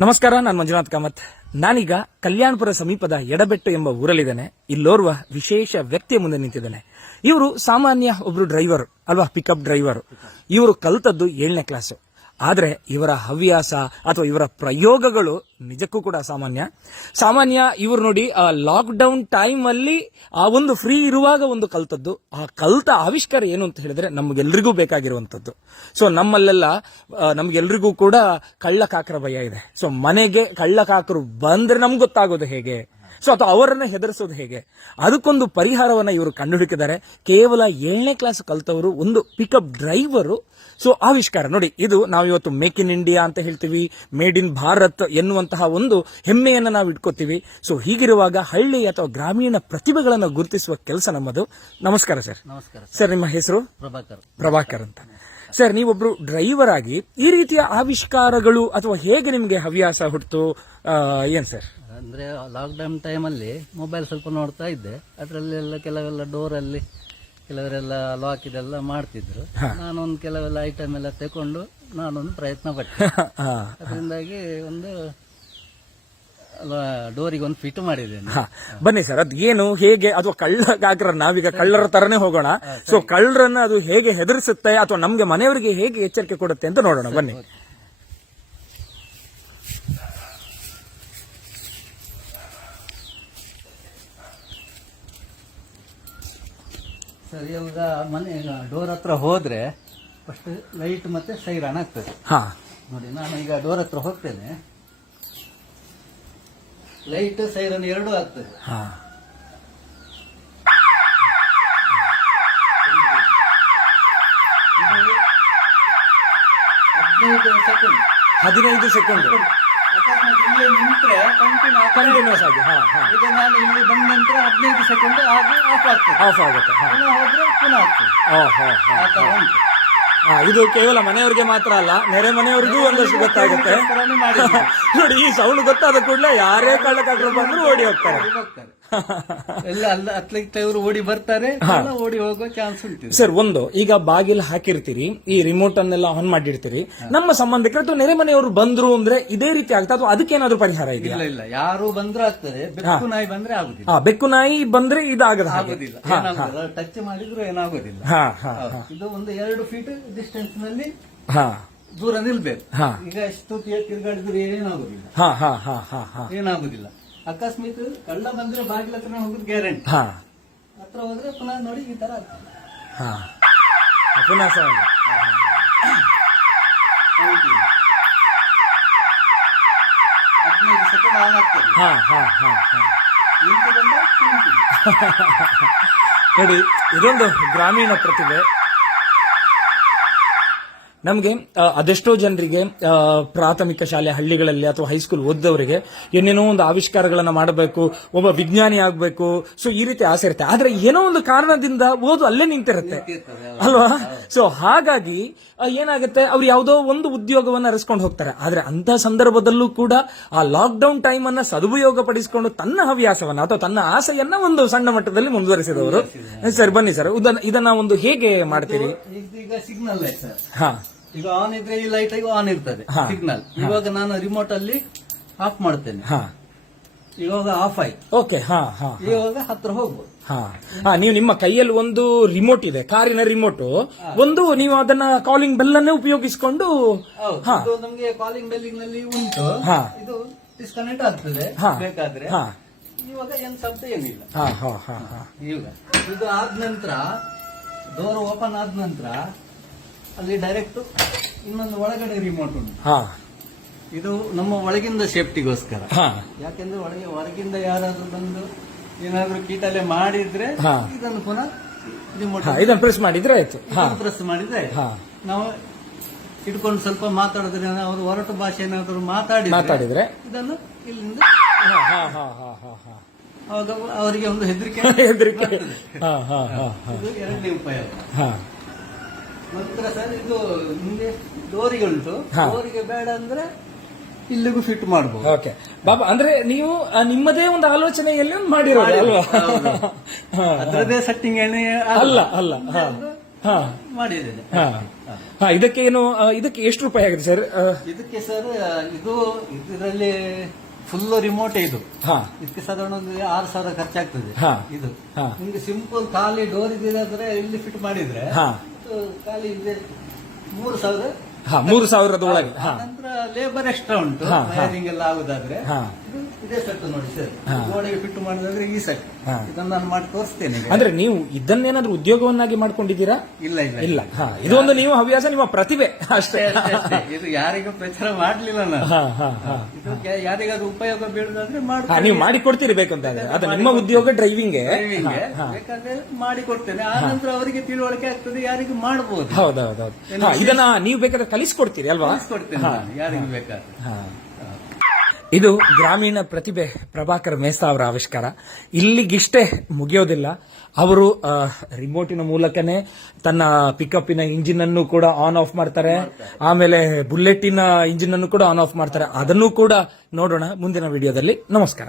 ನಮಸ್ಕಾರ, ನಾನು ಮಂಜುನಾಥ್ ಕಾಮತ್. ನಾನೀಗ ಕಲ್ಯಾಣಪುರ ಸಮೀಪದ ಎಡಬೆಟ್ಟು ಎಂಬ ಊರಲ್ಲಿದ್ದೇನೆ. ಇಲ್ಲೋರ್ವ ವಿಶೇಷ ವ್ಯಕ್ತಿಯ ಮುಂದೆ ನಿಂತಿದ್ದೇನೆ. ಇವರು ಸಾಮಾನ್ಯ ಒಬ್ರು ಡ್ರೈವರ್ ಅಲ್ವಾ, ಪಿಕಪ್ ಡ್ರೈವರ್. ಇವರು ಕಲ್ತದ್ದು 7ನೇ ಕ್ಲಾಸ್. ಆದ್ರೆ ಇವರ ಹವ್ಯಾಸ ಅಥವಾ ಇವರ ಪ್ರಯೋಗಗಳು ನಿಜಕ್ಕೂ ಕೂಡ ಸಾಮಾನ್ಯ. ಇವರು ನೋಡಿ, ಲಾಕ್ ಡೌನ್ ಟೈಮ್ ಅಲ್ಲಿ ಆ ಒಂದು ಫ್ರೀ ಇರುವಾಗ ಒಂದು ಕಲ್ತದ್ದು. ಆ ಕಲ್ತ ಆವಿಷ್ಕಾರ ಏನು ಅಂತ ಹೇಳಿದ್ರೆ ನಮಗೆಲ್ರಿಗೂ ಬೇಕಾಗಿರುವಂತದ್ದು. ಸೊ ನಮ್ಮಲ್ಲೆಲ್ಲ ನಮ್ಗೆಲ್ರಿಗೂ ಕೂಡ ಕಳ್ಳಕಾಕರ ಭಯ ಇದೆ. ಸೊ ಮನೆಗೆ ಕಳ್ಳಕಾಕರು ಬಂದ್ರೆ ನಮ್ಗೆ ಗೊತ್ತಾಗೋದು ಹೇಗೆ, ಸೊ ಅಥವಾ ಅವರನ್ನ ಹೆದರಿಸೋದು ಹೇಗೆ, ಅದಕ್ಕೊಂದು ಪರಿಹಾರವನ್ನ ಇವರು ಕಂಡುಹಿಡಿದಿದ್ದಾರೆ. ಕೇವಲ 7ನೇ ಕ್ಲಾಸ್ ಕಲ್ತವರು, ಒಂದು ಪಿಕಪ್ ಡ್ರೈವರು. ಸೊ ಆವಿಷ್ಕಾರ ನೋಡಿ, ಇದು ನಾವು ಇವತ್ತು ಮೇಕ್ ಇನ್ ಇಂಡಿಯಾ ಅಂತ ಹೇಳ್ತೀವಿ, ಮೇಡ್ ಇನ್ ಭಾರತ್ ಎನ್ನುವಂತಹ ಒಂದು ಹೆಮ್ಮೆಯನ್ನು ನಾವು ಇಟ್ಕೋತೀವಿ. ಸೊ ಹೀಗಿರುವಾಗ ಹಳ್ಳಿ ಅಥವಾ ಗ್ರಾಮೀಣ ಪ್ರತಿಭೆಗಳನ್ನು ಗುರುತಿಸುವ ಕೆಲಸ ನಮ್ಮದು. ನಮಸ್ಕಾರ ಸರ್. ನಮಸ್ಕಾರ ಸರ್, ನಿಮ್ಮ ಹೆಸರು? ಪ್ರಭಾಕರ್ ಅಂತ. ಸರ್, ನೀವೊಬ್ರು ಡ್ರೈವರ್ ಆಗಿ ಈ ರೀತಿಯ ಆವಿಷ್ಕಾರಗಳು ಅಥವಾ ಹೇಗೆ ನಿಮಗೆ ಹವ್ಯಾಸ ಹುಟ್ಟಿತು, ಏನ್ ಸರ್? ಅಂದ್ರೆ ಲಾಕ್ಡೌನ್ ಟೈಮಲ್ಲಿ ಮೊಬೈಲ್ ಸ್ವಲ್ಪ ನೋಡ್ತಾ ಇದ್ದೆ. ಅದರಲ್ಲೆಲ್ಲ ಕೆಲವೆಲ್ಲ ಡೋರಲ್ಲಿ ಕೆಲವರೆಲ್ಲ ಲಾಕ್ ಇದೆಲ್ಲ ಮಾಡ್ತಿದ್ರು. ನಾನೊಂದು ಕೆಲವೆಲ್ಲ ಐಟಮ್ ಎಲ್ಲ ತಕೊಂಡು ನಾನೊಂದು ಪ್ರಯತ್ನ ಪಟ್ಟೆ. ಅದರಿಂದಾಗಿ ಒಂದು ಡೋರಿಗೆ ಒಂದು ಫಿಟ್ ಮಾಡಿದ್ದೇನೆ. ಬನ್ನಿ ಸರ್, ಅದು ಏನು ಹೇಗೆ, ಅಥವಾ ಕಳ್ಳಗಾಗ್ರ ನಾವೀಗ ಕಳ್ಳರ ತರನೇ ಹೋಗೋಣ. ಸೊ ಕಳ್ಳರನ್ನ ಅದು ಹೇಗೆ ಹೆದರಿಸುತ್ತೆ ಅಥವಾ ನಮ್ಗೆ ಮನೆಯವರಿಗೆ ಹೇಗೆ ಎಚ್ಚರಿಕೆ ಕೊಡುತ್ತೆ ಅಂತ ನೋಡೋಣ, ಬನ್ನಿ. ಸರ್, ಇವಾಗ ಮನೆ ಡೋರ್ ಹತ್ರ ಹೋದ್ರೆ ಫಸ್ಟ್ ಲೈಟ್ ಮತ್ತೆ ಸೈರನ್ ಆಗ್ತದೆ. ನೋಡಿ, ನಾನು ಈಗ ಡೋರ್ ಹತ್ರ ಹೋಗ್ತೇನೆ, ಲೈಟ್ ಸೈರನ್ ಎರಡೂ ಆಗ್ತದೆ. 15 ಸೆಕೆಂಡ್ ಅಕಸ್ಮಾತ್ ಇಲ್ಲಿ ನಿಂತ್ರೆ ಕಂಟಿನ್ಯೂಸ್ ಆಗಿ. ಈಗ ನಾನು ಇಲ್ಲಿ ಬಂದ ನಂತರ 15 ಸೆಕೆಂಡ್ ಆಗಿ ಆಫ್ ಆಗುತ್ತೆ. ಪುನಃ ಹೋದ್ರೆ ಪುನಃ ಆಗ್ತದೆ. ಆ ತರ ಉಂಟು. ಇದು ಕೇವಲ ಮನೆಯವರಿಗೆ ಮಾತ್ರ ಅಲ್ಲ, ನೆರೆ ಮನೆಯವರಿಗೂ ಒಂದಷ್ಟು ಗೊತ್ತಾಗುತ್ತೆ. ನೋಡಿ, ಈ ಸೌಂಡ್ ಗೊತ್ತಾದ ಕೂಡಲೇ ಯಾರೇ ಕಳ್ಳಕಾಕರು ಬಂದ್ರು ಓಡಿ ಹೋಗ್ತಾರೆ. ಎಲ್ಲ ಅತ್ಲೈಟ್ ಇವರು ಓಡಿ ಬರ್ತಾರೆ, ಓಡಿ ಹೋಗೋ ಚಾನ್ಸ್ ಉಂಟು. ಸರ್, ಒಂದು ಈಗ ಬಾಗಿಲು ಹಾಕಿರ್ತೀರಿ, ಈ ರಿಮೋಟ್ ಅನ್ನೆಲ್ಲ ಆನ್ ಮಾಡಿರ್ತೀರಿ, ನಮ್ಮ ಸಂಬಂಧಿಕರು ಅಥವಾ ನೆರೆ ಮನೆಯವರು ಬಂದ್ರು ಅಂದ್ರೆ ಇದೇ ರೀತಿ ಆಗ್ತದೆ ಅಥವಾ ಅದಕ್ಕೇನಾದ್ರೂ ಪರಿಹಾರ ಇದೆಯಾ? ಇಲ್ಲ, ಯಾರು ಬಂದ್ರೆ ಆಗ್ತದೆ. ಬೆಕ್ಕು ನಾಯಿ ಬಂದ್ರೆ ಆಗುದಿಲ್ಲ. ಬೆಕ್ಕು ನಾಯಿ ಬಂದ್ರೆ ಇದಾಗದ ಆಗುದಿಲ್ಲ, ಟಚ್ ಮಾಡಿದ್ರು ಏನಾಗೋದಿಲ್ಲ. ಇದು ಒಂದು 2 ಫೀಟ್ ಡಿಸ್ಟೆನ್ಸ್ ನಲ್ಲಿ ದೂರ ನಿಲ್ಬೇಕು. ಈಗ ಎಷ್ಟು ತಿರುಗಾಡಿದ್ರು ಏನಾಗುದಿಲ್ಲ. ಅಕಸ್ಮಾತ್ ಕಳ್ಳ ಬಂದ್ರೆ ಬಾಗಿಲ ಹತ್ರ ಹೋಗುದು ಗ್ಯಾರಂಟಿ. ಹತ್ರ ಹೋದ್ರೆ ಪುನಃ ನೋಡಿ ಈ ತರ ಆಗ್ತದೆ. ಪುನಃ ಸೌಂಡ್ 15 ಸೆಕೆಂಡ್ ಆನ್ ಆಗ್ತದೆ. ನೋಡಿ, ಇದೊಂದು ಗ್ರಾಮೀಣ ಪ್ರತಿಭೆ. ನಮಗೆ ಅದೆಷ್ಟೋ ಜನರಿಗೆ ಪ್ರಾಥಮಿಕ ಶಾಲೆ ಹಳ್ಳಿಗಳಲ್ಲಿ ಅಥವಾ ಹೈಸ್ಕೂಲ್ ಓದಿದವರಿಗೆ ಏನೇನೋ ಒಂದು ಆವಿಷ್ಕಾರಗಳನ್ನ ಮಾಡಬೇಕು, ಒಬ್ಬ ವಿಜ್ಞಾನಿ ಆಗಬೇಕು, ಸೊ ಈ ರೀತಿ ಆಸೆ ಇರುತ್ತೆ. ಆದ್ರೆ ಏನೋ ಒಂದು ಕಾರಣದಿಂದ ಓದು ಅಲ್ಲೇ ನಿಂತಿರುತ್ತೆ ಅಲ್ವಾ? ಸೊ ಹಾಗಾಗಿ ಏನಾಗುತ್ತೆ, ಅವ್ರು ಯಾವುದೋ ಒಂದು ಉದ್ಯೋಗವನ್ನ ಅರಸ್ಕೊಂಡು ಹೋಗ್ತಾರೆ. ಆದ್ರೆ ಅಂತ ಸಂದರ್ಭದಲ್ಲೂ ಕೂಡ ಆ ಲಾಕ್ ಡೌನ್ ಟೈಮ್ ಅನ್ನ ಸದುಪಯೋಗ ಪಡಿಸಿಕೊಂಡು ತನ್ನ ಹವ್ಯಾಸವನ್ನ ಅಥವಾ ತನ್ನ ಆಸೆಯನ್ನ ಒಂದು ಸಣ್ಣ ಮಟ್ಟದಲ್ಲಿ ಮುಂದುವರಿಸಿದವರು. ಸರ್, ಬನ್ನಿ ಸರ್, ಇದನ್ನ ಒಂದು ಹೇಗೆ ಮಾಡ್ತೀರಿ? ಈಗ ಸಿಗ್ನಲ್ ಈಗ ಆನ್ ಇದ್ರೆ ಈ ಲೈಟ್ ಆನ್ ಇರ್ತದೆ ಸಿಗ್ನಲ್. ಇವಾಗ ನಾನು ರಿಮೋಟ್ ಅಲ್ಲಿ ಆಫ್ ಮಾಡ್ತೇನೆ. ಇವಾಗ ಆಫ್ ಆಯ್ತು. ಓಕೆ. ಇವಾಗ ಹತ್ರ ಹೋಗ್ಬೋದು. ನೀವು ನಿಮ್ಮ ಕೈಯಲ್ಲಿ ಒಂದು ರಿಮೋಟ್ ಇದೆ, ಕಾರಿನ ರಿಮೋಟ್, ಒಂದು ನೀವು ಅದನ್ನ ಕಾಲಿಂಗ್ ಬೆಲ್ ಅನ್ನೇ ಉಪಯೋಗಿಸಿಕೊಂಡು. ನಮ್ಗೆ ಕಾಲಿಂಗ್ ಬೆಲ್ಲಿಂಗ್ ನಲ್ಲಿ ಉಂಟು. ಇದು ಡಿಸ್ಕನೆಕ್ಟ್ ಆಗ್ತದೆ ಬೇಕಾದ್ರೆ. ಇವಾಗ ಏನ್ ಶಬ್ದ ಏನಿಲ್ಲ. ಈಗ ಇದು ಆದ ನಂತರ ಡೋರ್ ಓಪನ್ ಆದ ನಂತರ ಅಲ್ಲಿ ಡೈರೆಕ್ಟ್ ಇನ್ನೊಂದು ಒಳಗಡೆ ರಿಮೋಟ್ ಉಂಟು. ಇದು ನಮ್ಮ ಒಳಗಿಂದ ಸೇಫ್ಟಿಗೋಸ್ಕರ. ಯಾಕೆಂದ್ರೆ ಹೊರಗಿಂದ ಯಾರಾದ್ರೂ ಬಂದು ಏನಾದ್ರೂ ಕೀಟಲೆ ಮಾಡಿದ್ರೆ ಇದನ್ನು ಪುನಃ ರಿಮೋಟ್ ಇದನ್ನು ಪ್ರೆಸ್ ಮಾಡಿದ್ರೆ ಆಯ್ತು. ನಾವು ಇಟ್ಕೊಂಡು ಸ್ವಲ್ಪ ಮಾತಾಡಿದ್ರೆ, ಅವರು ಹೊರಟು ಭಾಷೆ ಏನಾದ್ರು ಮಾತಾಡಿದ್ರೆ ಇದನ್ನು ಇಲ್ಲಿಂದ ಅವಾಗ ಅವರಿಗೆ ಒಂದು ಹೆದರಿಕೆ. ಎರಡನೇ ಉಪಾಯ. ನಂತರ ಸರ್, ಇದು ನಿಮಗೆ ಡೋರಿಗೆ ಉಂಟು, ಡೋರಿಗೆ ಬೇಡ ಅಂದ್ರೆ ಇಲ್ಲಿಗೂ ಫಿಟ್ ಮಾಡಬಹುದು. ಓಕೆ ಬಾಬಾ, ಅಂದ್ರೆ ನೀವು ನಿಮ್ಮದೇ ಒಂದು ಆಲೋಚನೆಯಲ್ಲಿ ಮಾಡಿರೋದು ಅಲ್ವಾ? ಅದರದೇ ಸೆಟ್ಟಿಂಗ್ ಅಲ್ಲ. ಹಾ ಮಾಡಿದ್ದೇನೆ. ಹಾ ಹಾ ಇದಕ್ಕೆ ಏನು ಇದಕ್ಕೆ ಎಷ್ಟು ರೂಪಾಯಿ ಆಗಿದೆ ಸರ್? ಇದಕ್ಕೆ ಸರ್ ಇದು ಇದರಲ್ಲಿ ಫುಲ್ ರಿಮೋಟ್ ಇದು. ಹಾ ಇದಕ್ಕೆ ಸಾಧಾರಣ ಒಂದು 6,000 ಖರ್ಚಾಗ್ತದೆ. ಹಾ. ಇದು ಹಾ. ನಿಮ್ಗೆ ಸಿಂಪಲ್ ಖಾಲಿ ಡೋರ್ ಇದ್ರೆ ಇಲ್ಲಿ ಫಿಟ್ ಮಾಡಿದ್ರೆ ಹಾ ಇದು ಖಾಲಿ ಇದೆ 3,000. ಹಾ 3,000ದ ಒಳಗೆ. ಹಾ ನಂತರ ಲೇಬರ್ ಎಕ್ಸ್ಟ್ರಾ ಉಂಟು. ಹಾ, ಹಾ. ವೈರಿಂಗ್ ಎಲ್ಲ ಆಗುದಾದ್ರೆ ಹಾ ಇದು ಇದೇ ಸೆಟ್ ನೋಡಿ ಸರ್. ಹಾ. ಗೋಡೆಗೆ ಫಿಟ್ ಮಾಡಿದ್ರೆ ಈ ಸೆಟ್. ಹಾ. ಇದನ್ನ ನಾನು ಮಾಡಿ ತೋರಿಸ್ತೇನೆ ಈಗ. ಅಂದ್ರೆ ನೀವು ಇದನ್ನೇನಾದ್ರೂ ಉದ್ಯೋಗವನ್ನಾಗಿ ಮಾಡ್ಕೊಂಡಿದ್ದೀರಾ? ಇಲ್ಲ ಇಲ್ಲ ಇಲ್ಲ. ಹಾ ಇದು ಒಂದು ನೀವು ಹವ್ಯಾಸ, ನಿಮ್ಮ ಪ್ರತಿಭೆ ಅಷ್ಟೇ. ಅಷ್ಟೇ. ಇದು ಯಾರಿಗೂ ಪ್ರಚಾರ ಮಾಡ್ಲಿಲ್ಲ ನಾನು. ಹಾ ಹಾ ಹಾ ಇದು ಯಾರಿಗಾದ್ರೂ ಉಪಯೋಗ ಬೀಳುದಾದ್ರೆ ಹಾ, ಮಾಡ್ತೀನಿ. ನೀವು ಮಾಡಿ ಕೊಡ್ತೀರಿ ಬೇಕಂತ ಅದು ನಿಮ್ಮ ಉದ್ಯೋಗ ಡ್ರೈವಿಂಗ್. ಬೇಕಾದ್ರೆ ಮಾಡಿ ಕೊಡ್ತೇನೆ. ಆ ನಂತರ ಅವರಿಗೆ ತಿಳುವಳಿಕೆ ಆಗ್ತದೆ, ಯಾರಿಗೂ ಮಾಡಬಹುದು. ಹೌದೌದೌದು. ಹಾ ಇದನ್ನ ನೀವು ಬೇಕಾದ್ರೆ ಕಲಿಸ್ಕೊಡ್ತೀರಿ ಅಲ್ವಾ? ಕೊಡ್ತೇನೆ ನಾನು, ಯಾರಿಗೂ ಬೇಕಾದ್ರೆ. ಹಾ. ಇದು ಗ್ರಾಮೀಣ ಪ್ರತಿಭೆ ಪ್ರಭಾಕರ್ ಮೇಸ್ತಾ ಅವರ ಆವಿಷ್ಕಾರ. ಇಲ್ಲಿಗಿಷ್ಟೇ ಮುಗಿಯೋದಿಲ್ಲ. ಅವರು ರಿಮೋಟಿನ ಮೂಲಕನೇ ತನ್ನ ಪಿಕಪ್ಪಿನ ಇಂಜಿನ್ ಅನ್ನು ಕೂಡ ಆನ್ ಆಫ್ ಮಾಡ್ತಾರೆ, ಆಮೇಲೆ ಬುಲೆಟಿನ ಇಂಜಿನ್ ಅನ್ನು ಕೂಡ ಆನ್ ಆಫ್ ಮಾಡ್ತಾರೆ. ಅದನ್ನು ಕೂಡ ನೋಡೋಣ ಮುಂದಿನ ವಿಡಿಯೋದಲ್ಲಿ. ನಮಸ್ಕಾರ.